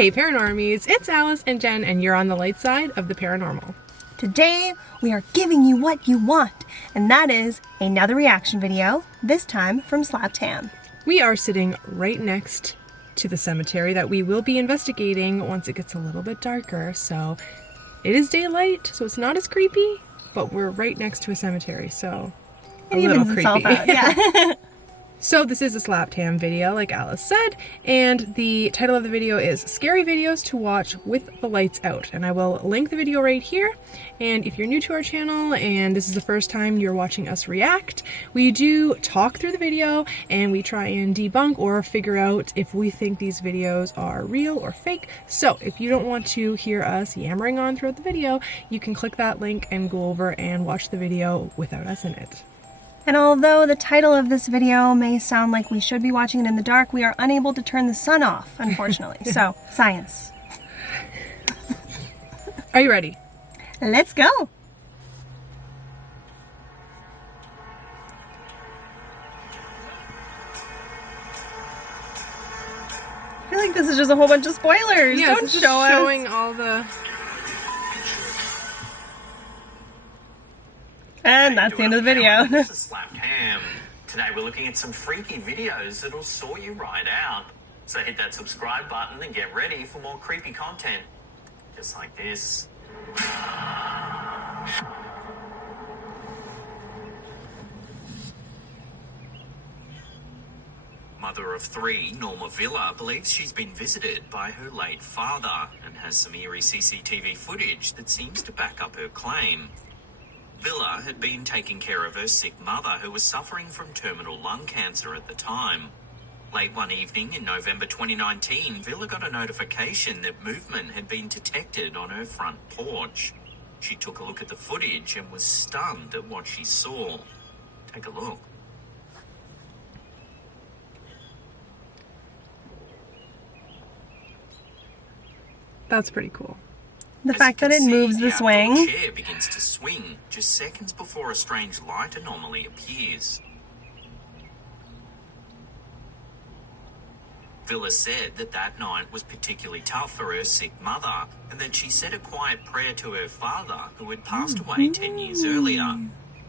Hey Paranormies, it's Alice and Jen, and you're on the light side of the paranormal. Today, we are giving you what you want, and that is another reaction video, this time from Slapped Ham. We are sitting right next to the cemetery that we will be investigating once it gets a little bit darker, so it is daylight, so it's not as creepy, but we're right next to a cemetery, so a little creepy. Yeah. So this is a Slapped Ham video, like Alice said, and the title of the video is Scary Videos to Watch with the Lights Out. And I will link the video right here. And if you're new to our channel and this is the first time you're watching us react, we do talk through the video and we try and debunk or figure out if we think these videos are real or fake. So if you don't want to hear us yammering on throughout the video, you can click that link and go over and watch the video without us in it. And although the title of this video may sound like we should be watching it in the dark, we are unable to turn the sun off, unfortunately. So, science. Are you ready? Let's go! I feel like this is just a whole bunch of spoilers. Yeah, Don't it's just show us. showing all the... And that's the end of the video. This is Slapped Ham. Today we're looking at some freaky videos that'll sort you right out. So hit that subscribe button and get ready for more creepy content. Just like this. Mother of three, Norma Villa, believes she's been visited by her late father and has some eerie CCTV footage that seems to back up her claim. Villa had been taking care of her sick mother who was suffering from terminal lung cancer at the time. Late one evening in November 2019, Villa got a notification that movement had been detected on her front porch. She took a look at the footage and was stunned at what she saw. Take a look. That's pretty cool. The fact that it moves the swing. The chair begins to swing just seconds before a strange light anomaly appears. Villa said that night was particularly tough for her sick mother and that she said a quiet prayer to her father who had passed away 10 years earlier.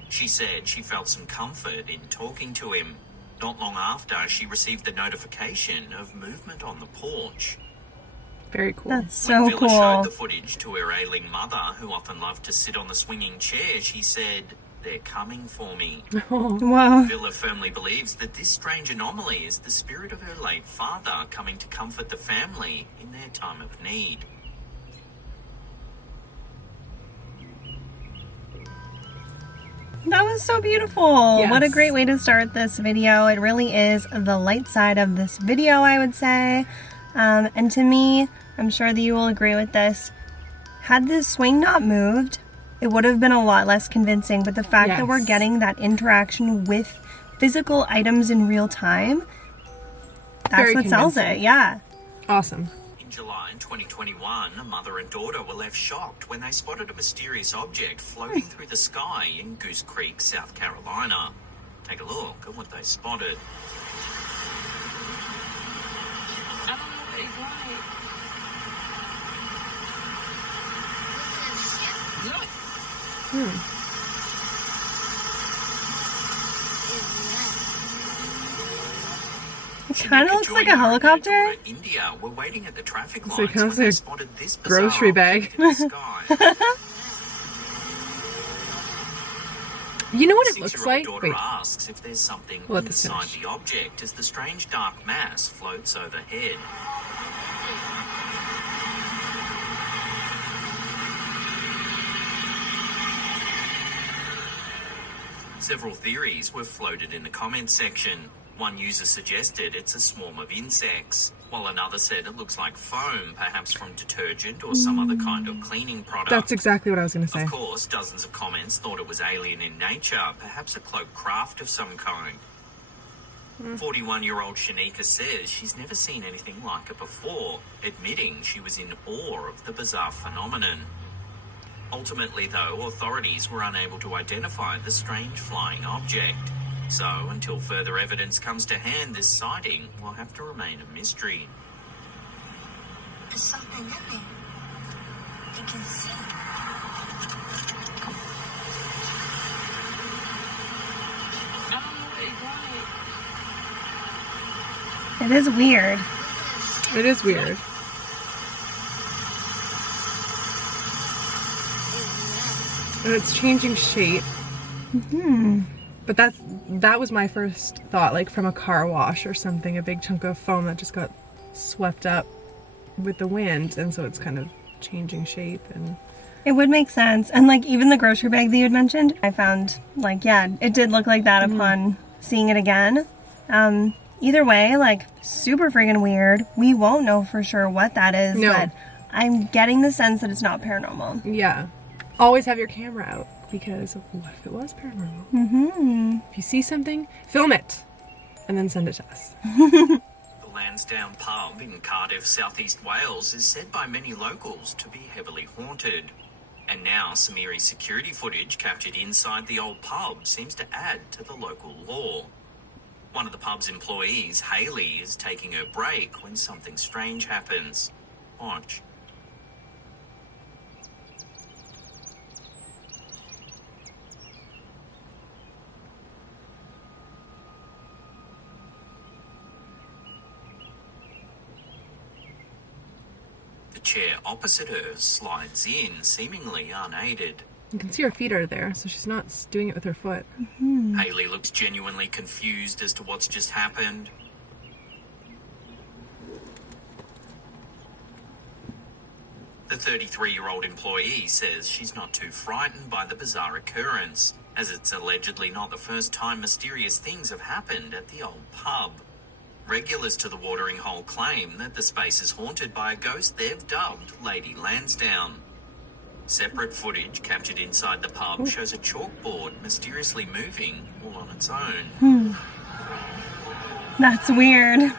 She said she felt some comfort in talking to him. Not long after, she received the notification of movement on the porch. Very cool. That's so when Villa cool. showed the footage to her ailing mother, who often loved to sit on the swinging chair, she said, "They're coming for me." Wow. Villa firmly believes that this strange anomaly is the spirit of her late father coming to comfort the family in their time of need. That was so beautiful. Yes. What a great way to start this video. It really is the light side of this video, I would say. And to me, I'm sure that you will agree with this. Had this swing not moved, it would have been a lot less convincing. But the fact that we're getting that interaction with physical items in real time, that's what sells it. Yeah. Awesome. In July 2021, a mother and daughter were left shocked when they spotted a mysterious object floating through the sky in Goose Creek, South Carolina. Take a look at what they spotted. It kind of looks like a helicopter. India were waiting at the traffic So lights it kind when of they like spotted this grocery bizarre bag. object in the sky. You know what it looks Six-year-old like? daughter Wait. asks if there's something We'll let this inside finish. the object as the strange dark mass floats overhead. Several theories were floated in the comments section. One user suggested it's a swarm of insects, while another said it looks like foam, perhaps from detergent or some other kind of cleaning product. That's exactly what I was going to say. Of course, dozens of comments thought it was alien in nature, perhaps a cloaked craft of some kind. 41-year-old Shanika says she's never seen anything like it before, admitting she was in awe of the bizarre phenomenon. Ultimately, though, authorities were unable to identify the strange flying object. So, until further evidence. evidence comes to hand, this sighting will have to remain a mystery. There's something moving. You can see. It is weird. It is weird. And it's changing shape. But that was my first thought, like from a car wash or something, a big chunk of foam that just got swept up with the wind, and so it's kind of changing shape. And It would make sense. And like even the grocery bag that you had mentioned, I found like, yeah, it did look like that upon seeing it again. Either way, like super freaking weird. We won't know for sure what that is, No. but I'm getting the sense that it's not paranormal. yeah, always have your camera out, because what if it was paranormal? If you see something, film it and then send it to us. The Lansdowne pub in Cardiff, southeast Wales, is said by many locals to be heavily haunted. And now some eerie security footage captured inside the old pub seems to add to the local lore. One of the pub's employees, Hayley, is taking her break when something strange happens. Watch. The chair opposite her slides in, seemingly unaided. You can see her feet are there, so she's not doing it with her foot. Hayley looks genuinely confused as to what's just happened. The 33-year-old employee says she's not too frightened by the bizarre occurrence, as it's allegedly not the first time mysterious things have happened at the old pub. Regulars to the watering hole claim that the space is haunted by a ghost they've dubbed Lady Lansdowne. Separate footage captured inside the pub shows a chalkboard mysteriously moving all on its own. That's weird.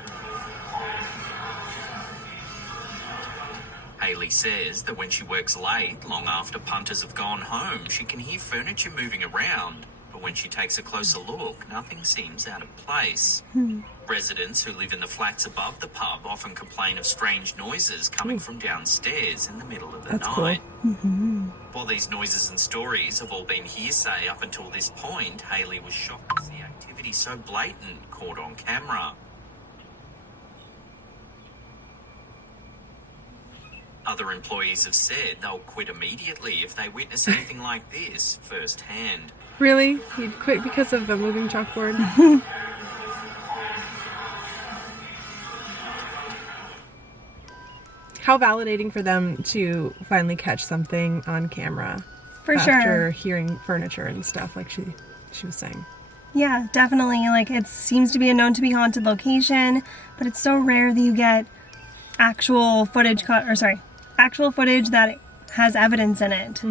Hayley says that when she works late, long after punters have gone home, she can hear furniture moving around, but when she takes a closer look, nothing seems out of place. Residents who live in the flats above the pub often complain of strange noises coming from downstairs in the middle of the That's cool. night. While these noises and stories have all been hearsay up until this point, Hayley was shocked to see activity so blatant caught on camera. Other employees have said they'll quit immediately if they witness anything like this firsthand. Really? You'd quit because of a moving chalkboard? How validating for them to finally catch something on camera. For after sure. hearing furniture and stuff, like she was saying. Yeah, definitely. Like, it seems to be a known to be haunted location, but it's so rare that you get actual footage that has evidence in it.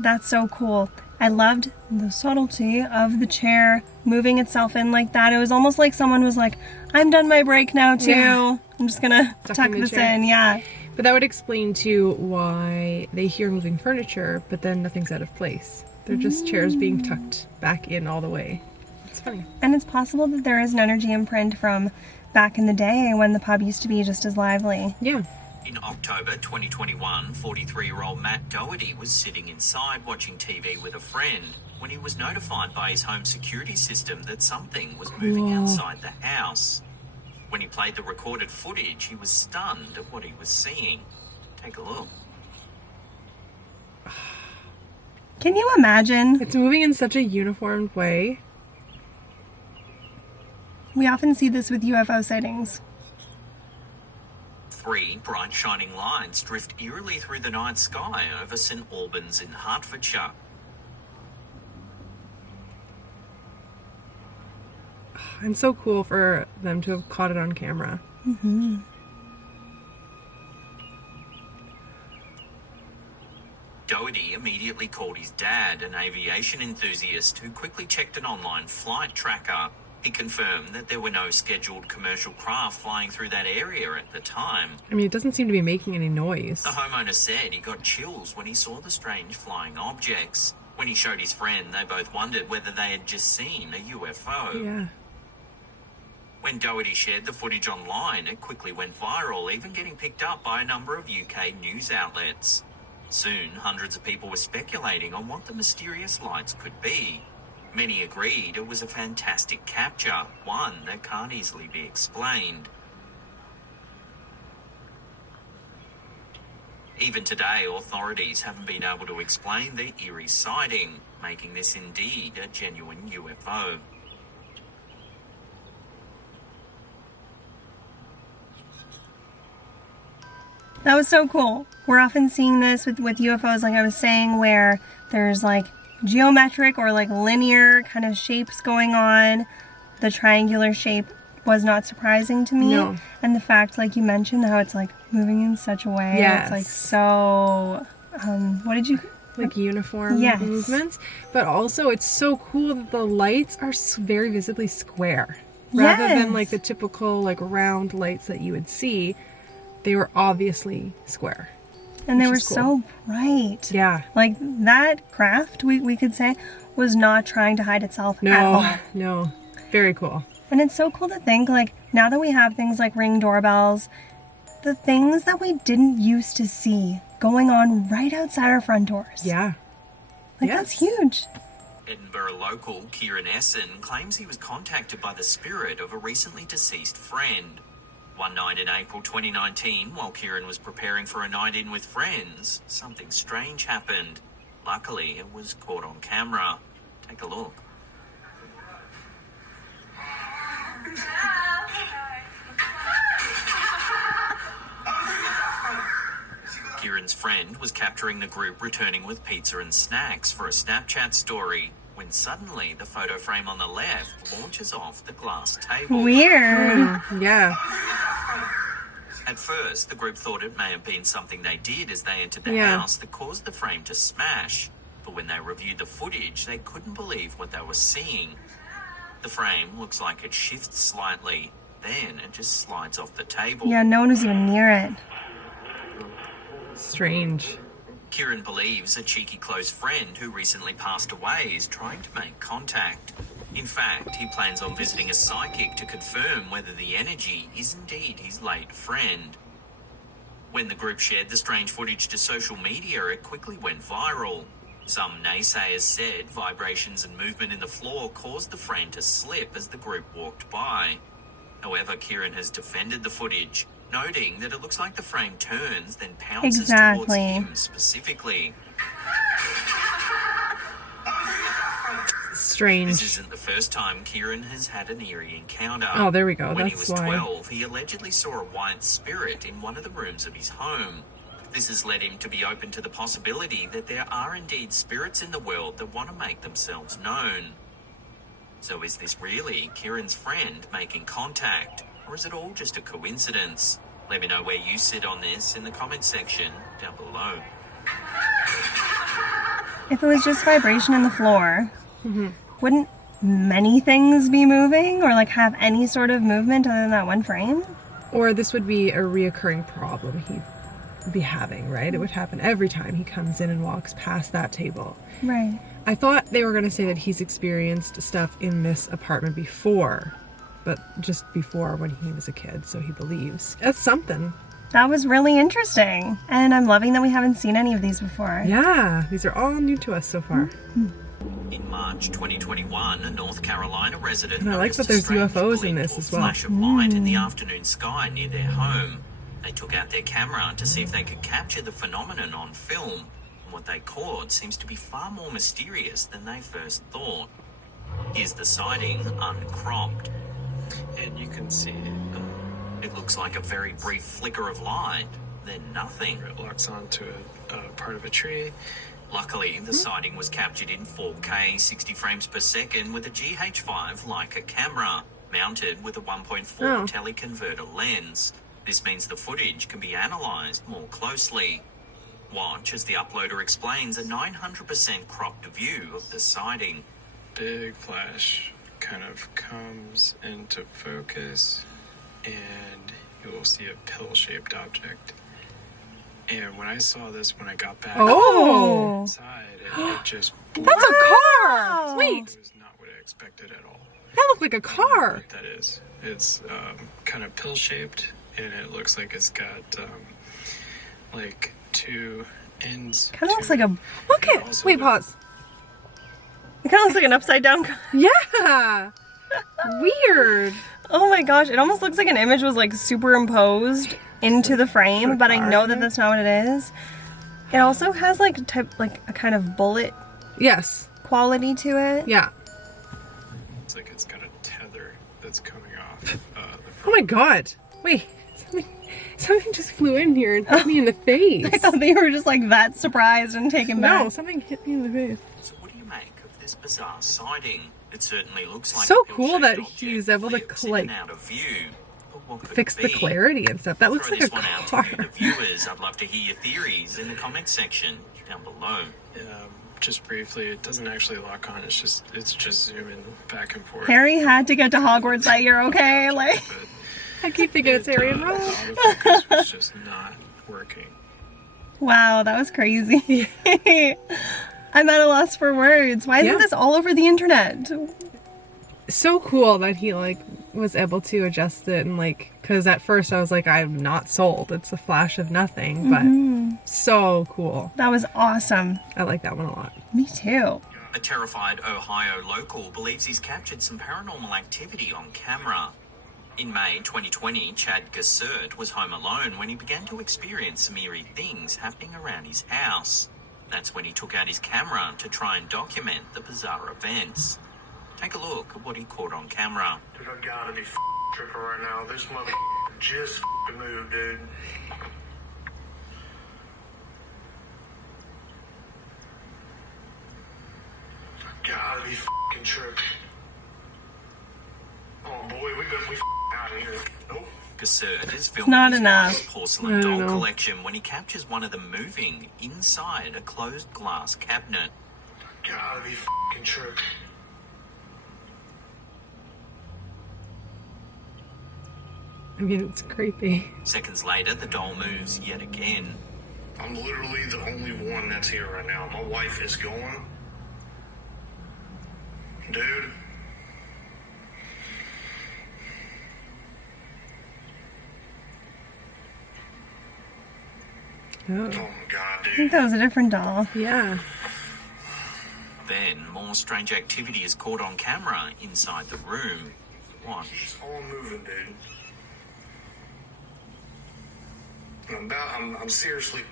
That's so cool. I loved the subtlety of the chair moving itself in like that. It was almost like someone was like, I'm done my break now too. Yeah. I'm just gonna Tuck tuck in the this chair. in. Yeah. But that would explain too why they hear moving furniture, but then nothing's out of place. They're just chairs being tucked back in all the way. It's funny. And it's possible that there is an energy imprint from back in the day when the pub used to be just as lively. Yeah. In October 2021, 43-year-old Matt Doherty was sitting inside watching TV with a friend when he was notified by his home security system that something was moving outside the house. When he played the recorded footage, he was stunned at what he was seeing. Take a look. Can you imagine? It's moving in such a uniformed way. We often see this with UFO sightings. 3 bright shining lights drift eerily through the night sky over St Albans in Hertfordshire. And so cool for them to have caught it on camera. Doherty immediately called his dad, an aviation enthusiast, who quickly checked an online flight tracker. He confirmed that there were no scheduled commercial craft flying through that area at the time. I mean, it doesn't seem to be making any noise. The homeowner said he got chills when he saw the strange flying objects. When he showed his friend, they both wondered whether they had just seen a UFO. Yeah. When Doherty shared the footage online, it quickly went viral, even getting picked up by a number of UK news outlets. Soon, hundreds of people were speculating on what the mysterious lights could be. Many agreed it was a fantastic capture, one that can't easily be explained. Even today, authorities haven't been able to explain the eerie sighting, making this indeed a genuine UFO. That was so cool. We're often seeing this with UFOs, like I was saying, where there's like geometric or like linear kind of shapes going on. The triangular shape was not surprising to me. No. And the fact, like you mentioned, how it's like moving in such a way. Yes. It's like so, what did you... Like uniform Yes. movements. But also it's so cool that the lights are very visibly square. Rather than Yes. like the typical like round lights that you would see. They were obviously square. And they which were is cool. so bright. Yeah. Like that craft, we could say, was not trying to hide itself at all. No. Very cool. And it's so cool to think, like, now that we have things like Ring doorbells, the things that we didn't used to see going on right outside our front doors. Yeah. Like, Yes. that's huge. Edinburgh local Kieran Essen claims he was contacted by the spirit of a recently deceased friend. One night in April 2019, while Kieran was preparing for a night in with friends, something strange happened. Luckily, it was caught on camera. Take a look. Kieran's friend was capturing the group returning with pizza and snacks for a Snapchat story, when suddenly the photo frame on the left launches off the glass table. Weird. Yeah. At first, the group thought it may have been something they did as they entered the Yeah. house that caused the frame to smash. But when they reviewed the footage, they couldn't believe what they were seeing. The frame looks like it shifts slightly, then it just slides off the table. Yeah, no one was even near it. Strange. Kieran believes a cheeky close friend who recently passed away is trying to make contact. In fact, he plans on visiting a psychic to confirm whether the energy is indeed his late friend. When the group shared the strange footage to social media, it quickly went viral. Some naysayers said vibrations and movement in the floor caused the frame to slip as the group walked by. However, Kieran has defended the footage, noting that it looks like the frame turns, then pounces towards Exactly. him specifically. This Strange. isn't the first time Kieran has had an eerie encounter. Oh, there we go. When he That's was why. 12, he allegedly saw a white spirit in one of the rooms of his home. This has led him to be open to the possibility that there are indeed spirits in the world that want to make themselves known. So is this really Kieran's friend making contact, or is it all just a coincidence? Let me know where you sit on this in the comments section down below. If it was just vibration in the floor, Mm-hmm. wouldn't many things be moving or like have any sort of movement other than that one frame? Or this would be a reoccurring problem he'd be having, right? It would happen every time he comes in and walks past that table. Right. I thought they were going to say that he's experienced stuff in this apartment before, but just before when he was a kid, so he believes. That's something. That was really interesting. And I'm loving that we haven't seen any of these before. Yeah, these are all new to us so far. In March 2021, a North Carolina resident And I like noticed that a there's strange UFOs in glint this or as well. flash of light in the afternoon sky near their home. They took out their camera to see if they could capture the phenomenon on film. And what they caught seems to be far more mysterious than they first thought. Here's the sighting uncropped. And you can see it looks like a very brief flicker of light, then nothing. It locks onto a part of a tree. Luckily, the sighting was captured in 4K, 60 frames per second with a GH5 Leica camera, mounted with a 1.4 Oh. teleconverter lens. This means the footage can be analysed more closely. Watch as the uploader explains a 900% cropped view of the sighting. Big flash kind of comes into focus, and you will see a pill-shaped object. And when I saw this, when I got back Oh! inside, it just That's a car! Wow. Wait! It was not what I expected at all. That looked like a car. What that is. It's kind of pill-shaped, and it looks like it's got like two ends. Kind of looks like a... Look at. Wait, pause. It kind of looks like an upside down... Yeah. Weird. Oh my gosh, it almost looks like an image was like superimposed into the frame, but I know that that's not what it is. It also has like a kind of bullet Yes. quality to it. Yeah. It's like it's got a tether that's coming off the Oh front. my god. Wait. Something just flew in here and hit me in the face. I thought they were just like that surprised and taken back. No, something hit me in the face. So what do you make of this bizarre sighting? It certainly looks like So a cool pill-shaped that object he's able to, flips in like, and out of view. But what could Fix it the be? clarity and stuff. That looks Throw like a this one out car. to you, the viewers. I'd love to hear your theories in the comment section down below. Just briefly, it doesn't actually lock on. It's just zooming back and forth. Harry had to get to Hogwarts that year, okay? Like, But I keep thinking it's Harry and the Ron. autofocus was just not working. wow, that was crazy. I'm at a loss for words. Why isn't Yeah. this all over the internet? So cool that he like was able to adjust it and like, because at first I was like, I'm not sold. It's a flash of nothing, but so cool. That was awesome. I like that one a lot. Me too. A terrified Ohio local believes he's captured some paranormal activity on camera. In May 2020, Chad Gassert was home alone when he began to experience some eerie things happening around his house. That's when he took out his camera to try and document the bizarre events. Take a look at what he caught on camera. Dude, I gotta be tripping right now. This mother just moved, dude. I gotta be tripping. Oh boy, we better be out of here. Nope. Gassert is filming not his enough. wife's porcelain I don't doll know. collection when he captures one of them moving inside a closed glass cabinet. Gotta be tripping. I mean, it's creepy. Seconds later, the doll moves yet again. I'm literally the only one that's here right now. My wife is gone. Dude. Oh, Oh my god, I dude. think that was a different doll. yeah. Then, more strange activity is caught on camera inside the room. Watch. It's all moving, dude. And I'm seriously.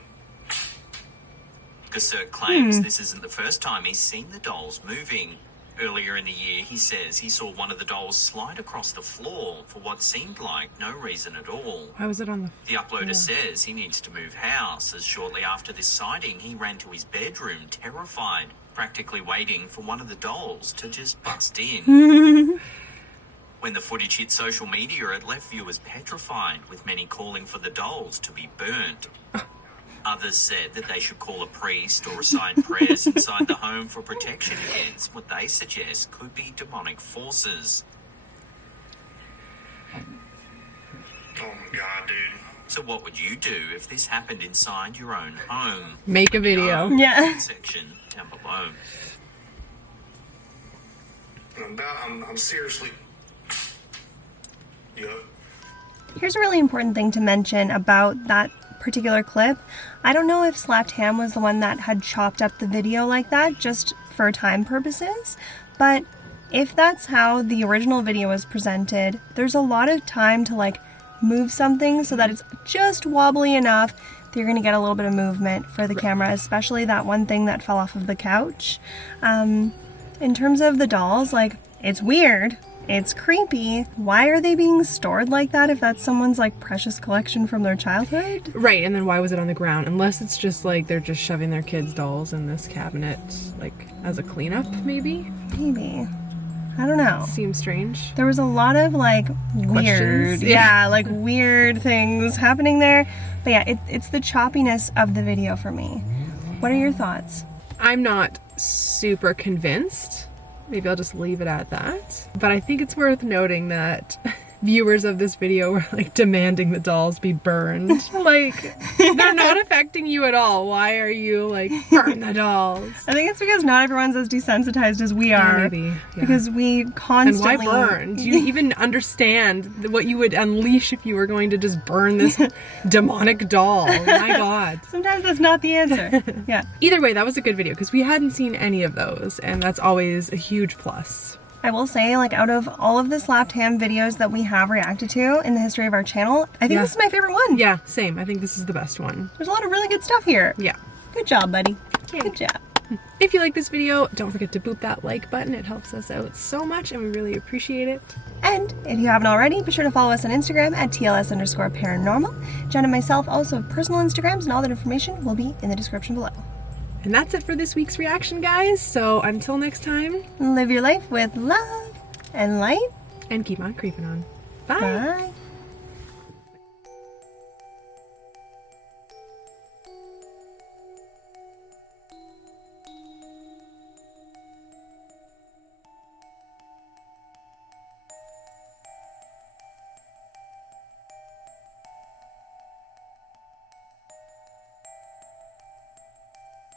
Gassert claims this isn't the first time he's seen the dolls moving. Earlier in the year, he says he saw one of the dolls slide across the floor for what seemed like no reason at all. Why was it on the... The uploader says he needs to move house, as shortly after this sighting, he ran to his bedroom, terrified, practically waiting for one of the dolls to just bust in. When the footage hit social media, it left viewers petrified, with many calling for the dolls to be burnt. Others said that they should call a priest or recite prayers inside the home for protection against what they suggest could be demonic forces. Oh my god, dude. So what would you do if this happened inside your own home? Make a video. Yeah. Section down below. And I'm seriously. Yup. Here's a really important thing to mention about that particular clip. I don't know if Slapped Ham was the one that had chopped up the video like that just for time purposes, but if that's how the original video was presented, there's a lot of time to like move something so that it's just wobbly enough that you're gonna get a little bit of movement for the camera, especially that one thing that fell off of the couch. In terms of the dolls, like, it's weird. It's creepy. Why are they being stored like that if that's someone's like precious collection from their childhood? Right, and then why was it on the ground? Unless it's just like they're just shoving their kids' dolls in this cabinet, like as a cleanup, maybe? Maybe. I don't know. Seems strange. There was a lot of like weird, Questions? yeah, like weird things happening there. But yeah, it's the choppiness of the video for me. What are your thoughts? I'm not super convinced. Maybe I'll just leave it at that. But I think it's worth noting that viewers of this video were like demanding the dolls be burned. Like, they're not affecting you at all. Why are you like, burn the dolls? I think it's because not everyone's as desensitized as we are. Maybe. Yeah. Because we constantly... And why burn? Do you even understand what you would unleash if you were going to just burn this demonic doll? My God. Sometimes that's not the answer. Yeah. Either way, that was a good video because we hadn't seen any of those, and that's always a huge plus. I will say, like, out of all of the slapped ham videos that we have reacted to in the history of our channel, I think this is my favorite one. Yeah, same. I think this is the best one. There's a lot of really good stuff here. Yeah. Good job, buddy. Good job. If you like this video, don't forget to boop that like button. It helps us out so much and we really appreciate it. And if you haven't already, be sure to follow us on Instagram at TLS_paranormal. Jen and myself also have personal Instagrams, and all that information will be in the description below. And that's it for this week's reaction, guys. So until next time, Live your life with love and light. and keep on creeping on. Bye. Bye.